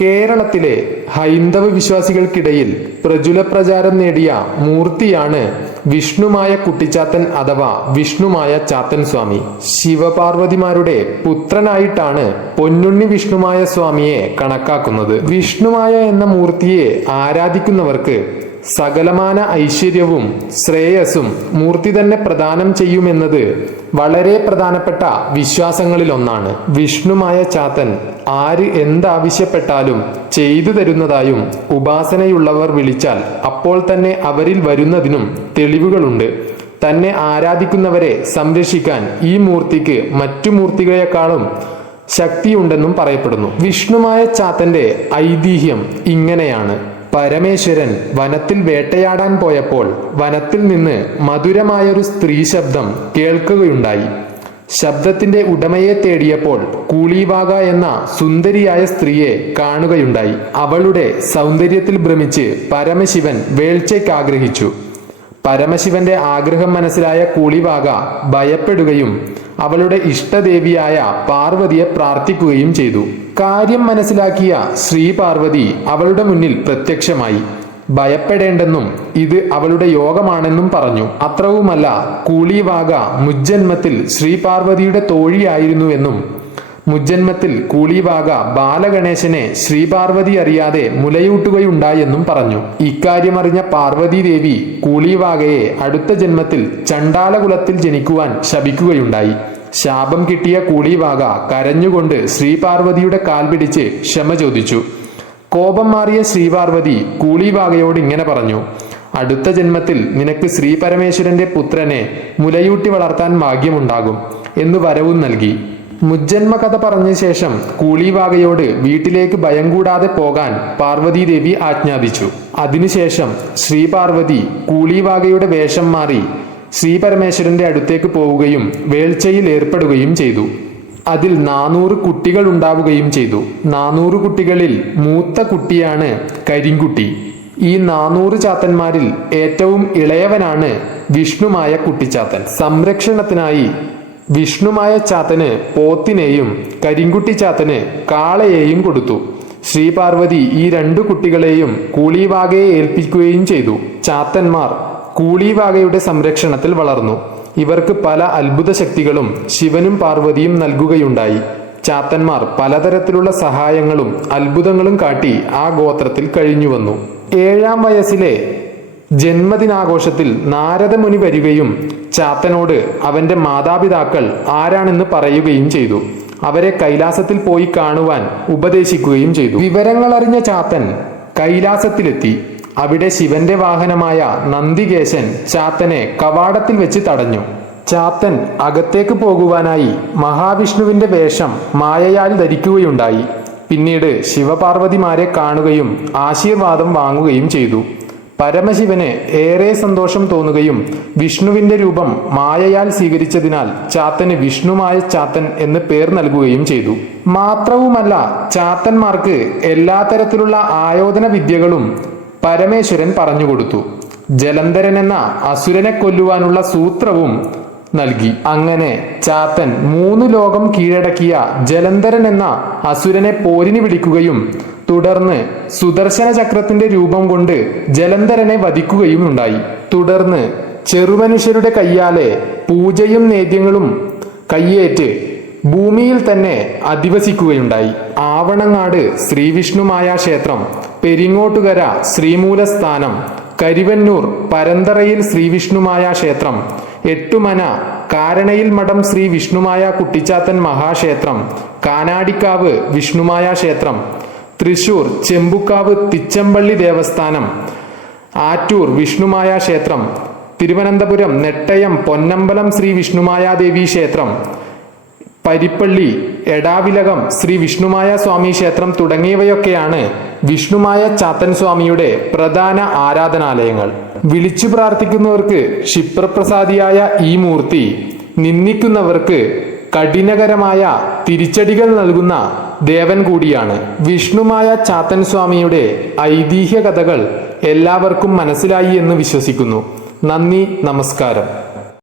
കേരളത്തിലെ ഹൈന്ദവ വിശ്വാസികൾക്കിടയിൽ പ്രചുല പ്രചാരം നേടിയ മൂർത്തിയാണ് വിഷ്ണുമായ കുട്ടിച്ചാത്തൻ അഥവാ വിഷ്ണുമായ ചാത്തൻ സ്വാമി. ശിവപാർവതിമാരുടെ പുത്രനായിട്ടാണ് പൊന്നുണ്ണി വിഷ്ണുമായ സ്വാമിയെ കണക്കാക്കുന്നത്. വിഷ്ണുമായ എന്ന മൂർത്തിയെ ആരാധിക്കുന്നവർക്ക് സകലമാന ഐശ്വര്യവും ശ്രേയസ്സും മൂർത്തി തന്നെ പ്രദാനം ചെയ്യുമെന്നത് വളരെ പ്രധാനപ്പെട്ട വിശ്വാസങ്ങളിലൊന്നാണ്. വിഷ്ണുമായ ചാത്തൻ ആര് എന്താവശ്യപ്പെട്ടാലും ചെയ്തു തരുന്നതായും ഉപാസനയുള്ളവർ വിളിച്ചാൽ അപ്പോൾ തന്നെ അവരിൽ വരുന്നതിനും തെളിവുകളുണ്ട്. തന്നെ ആരാധിക്കുന്നവരെ സംരക്ഷിക്കാൻ ഈ മൂർത്തിക്ക് മറ്റു മൂർത്തികളെക്കാളും ശക്തിയുണ്ടെന്നും പറയപ്പെടുന്നു. വിഷ്ണുമായ ചാത്തന്റെ ഐതിഹ്യം ഇങ്ങനെയാണ്. പരമേശ്വരൻ വനത്തിൽ വേട്ടയാടാൻ പോയപ്പോൾ വനത്തിൽ നിന്ന് മധുരമായൊരു സ്ത്രീ ശബ്ദം കേൾക്കുകയുണ്ടായി. ശബ്ദത്തിന്റെ ഉടമയെ തേടിയപ്പോൾ കൂളിവാക എന്ന സുന്ദരിയായ സ്ത്രീയെ കാണുകയുണ്ടായി. അവളുടെ സൗന്ദര്യത്തിൽ ഭ്രമിച്ച് പരമശിവൻ വേൾച്ചയ്ക്ക് ആഗ്രഹിച്ചു. പരമശിവന്റെ ആഗ്രഹം മനസ്സിലായ കൂളിവാക ഭയപ്പെടുകയും അവളുടെ ഇഷ്ടദേവിയായ പാർവതിയെ പ്രാർത്ഥിക്കുകയും ചെയ്തു. കാര്യം മനസ്സിലാക്കിയ ശ്രീ പാർവതി അവളുടെ മുന്നിൽ പ്രത്യക്ഷമായി. ഭയപ്പെടേണ്ടെന്നും ഇത് അവളുടെ യോഗമാണെന്നും പറഞ്ഞു. അത്രവുമല്ല, കൂളിവാക മുജ്ജന്മത്തിൽ ശ്രീ പാർവതിയുടെ തോഴിയായിരുന്നുവെന്നും മുജ്ജന്മത്തിൽ കൂളിവാക ബാലഗണേശനെ ശ്രീപാർവതി അറിയാതെ മുലയൂട്ടുകയുണ്ടായെന്നും പറഞ്ഞു. ഇക്കാര്യമറിഞ്ഞ പാർവതി ദേവി കൂളിവാകയെ അടുത്ത ജന്മത്തിൽ ചണ്ടാലകുലത്തിൽ ജനിക്കുവാൻ ശപിക്കുകയുണ്ടായി. ശാപം കിട്ടിയ കൂളിവാക കരഞ്ഞുകൊണ്ട് ശ്രീപാർവതിയുടെ കാൽ പിടിച്ച് ക്ഷമ ചോദിച്ചു. കോപം മാറിയ ശ്രീപാർവതി കൂളിവാകയോട് ഇങ്ങനെ പറഞ്ഞു: അടുത്ത ജന്മത്തിൽ നിനക്ക് ശ്രീ പരമേശ്വരന്റെ പുത്രനെ മുലയൂട്ടി വളർത്താൻ ഭാഗ്യമുണ്ടാകും എന്ന് വരവും നൽകി. മുജ്ജന്മ കഥ പറഞ്ഞ ശേഷം കൂളിവാകയോട് വീട്ടിലേക്ക് ഭയം കൂടാതെ പോകാൻ പാർവതീദേവി ആജ്ഞാപിച്ചു. അതിനുശേഷം ശ്രീപാർവതി കൂളിവാകയുടെ വേഷം മാറി ശ്രീ പരമേശ്വരന്റെ അടുത്തേക്ക് പോവുകയും വേൾച്ചയിൽ ഏർപ്പെടുകയും ചെയ്തു. അതിൽ 400 കുട്ടികൾ ഉണ്ടാവുകയും ചെയ്തു. 400 കുട്ടികളിൽ മൂത്ത കുട്ടിയാണ് കരിങ്കുട്ടി. ഈ 400 ചാത്തന്മാരിൽ ഏറ്റവും ഇളയവനാണ് വിഷ്ണുമായ കുട്ടിച്ചാത്തൻ. സംരക്ഷണത്തിനായി വിഷ്ണുമായ ചാത്തന് പോത്തിനെയും കരിങ്കുട്ടി ചാത്തന് കാളയെയും കൊടുത്തു. ശ്രീപാർവതി ഈ 2 കുട്ടികളെയും കൂളിവാകയെ ഏൽപ്പിക്കുകയും ചെയ്തു. ചാത്തന്മാർ കൂളിവാകയുടെ സംരക്ഷണത്തിൽ വളർന്നു. ഇവർക്ക് പല അത്ഭുത ശക്തികളും ശിവനും പാർവതിയും നൽകുകയുണ്ടായി. ചാത്തന്മാർ പലതരത്തിലുള്ള സഹായങ്ങളും അത്ഭുതങ്ങളും കാട്ടി ആ ഗോത്രത്തിൽ കഴിഞ്ഞു വന്നു. 7-ാം വയസ്സിലെ ജന്മദിനാഘോഷത്തിൽ നാരദമുനി വരികയും ചാത്തനോട് അവന്റെ മാതാപിതാക്കൾ ആരാണെന്ന് പറയുകയും ചെയ്തു. അവരെ കൈലാസത്തിൽ പോയി കാണുവാൻ ഉപദേശിക്കുകയും ചെയ്തു. വിവരങ്ങൾ അറിഞ്ഞ ചാത്തൻ കൈലാസത്തിലെത്തി. അവിടെ ശിവന്റെ വാഹനമായ നന്ദികേശൻ ചാത്തനെ കവാടത്തിൽ വെച്ച് തടഞ്ഞു. ചാത്തൻ അകത്തേക്ക് പോകുവാനായി മഹാവിഷ്ണുവിന്റെ വേഷം മായയാൽ ധരിക്കുകയുണ്ടായി. പിന്നീട് ശിവപാർവതിമാരെ കാണുകയും ആശീർവാദം വാങ്ങുകയും ചെയ്തു. പരമശിവന് ഏറെ സന്തോഷം തോന്നുകയും വിഷ്ണുവിന്റെ രൂപം മായയാൽ സ്വീകരിച്ചതിനാൽ ചാത്തന് വിഷ്ണുമായ ചാത്തൻ എന്ന് പേർ നൽകുകയും ചെയ്തു. മാത്രവുമല്ല, ചാത്തന്മാർക്ക് എല്ലാ തരത്തിലുള്ള ആയോധന വിദ്യകളും പരമേശ്വരൻ പറഞ്ഞുകൊടുത്തു. ജലന്ധരൻ എന്ന അസുരനെ കൊല്ലുവാനുള്ള സൂത്രവും നൽകി. അങ്ങനെ ചാത്തൻ 3 ലോകം കീഴടക്കിയ ജലന്ധരൻ എന്ന അസുരനെ പോരിന് വിളിക്കുകയും തുടർന്ന് സുദർശന ചക്രത്തിന്റെ രൂപം കൊണ്ട് ജലന്ധരനെ വധിക്കുകയും ഉണ്ടായി. തുടർന്ന് ചെറുമനുഷ്യരുടെ കയ്യാലെ പൂജയും നേദ്യങ്ങളും കയ്യേറ്റ് ഭൂമിയിൽ തന്നെ അധിവസിക്കുകയുണ്ടായി. ആവണങ്ങാട് ശ്രീവിഷ്ണുമായ ക്ഷേത്രം, പെരിങ്ങോട്ടുകര ശ്രീമൂലസ്ഥാനം, കരിവന്നൂർ പരന്തറയിൽ ശ്രീവിഷ്ണുമായ ക്ഷേത്രം, എട്ടുമന കാരണയിൽ മഠം ശ്രീ വിഷ്ണുമായ കുട്ടിച്ചാത്തൻ മഹാക്ഷേത്രം, കാനാടിക്കാവ് വിഷ്ണുമായ ക്ഷേത്രം, തൃശൂർ ചെമ്പുക്കാവ് തിച്ചമ്പള്ളി ദേവസ്ഥാനം, ആറ്റൂർ വിഷ്ണുമായ ക്ഷേത്രം, തിരുവനന്തപുരം നെട്ടയം പൊന്നമ്പലം ശ്രീ വിഷ്ണുമായ ദേവി ക്ഷേത്രം, പരിപ്പള്ളി എടാവിലകം ശ്രീ വിഷ്ണുമായ സ്വാമി ക്ഷേത്രം തുടങ്ങിയവയൊക്കെയാണ് വിഷ്ണുമായ ചാത്തൻ സ്വാമിയുടെ പ്രധാന ആരാധനാലയങ്ങൾ. വിളിച്ചു പ്രാർത്ഥിക്കുന്നവർക്ക് ക്ഷിപ്രപ്രസാദിയായ ഈ മൂർത്തി നിന്ദിക്കുന്നവർക്ക് കഠിനകരമായ തിരിച്ചടികൾ നൽകുന്ന ദേവൻ കൂടിയാണ്. വിഷ്ണുമായ ചാത്തൻ സ്വാമിയുടെ ഐതിഹ്യ കഥകൾ എല്ലാവർക്കും മനസ്സിലായി എന്ന് വിശ്വസിക്കുന്നു. നന്ദി, നമസ്കാരം.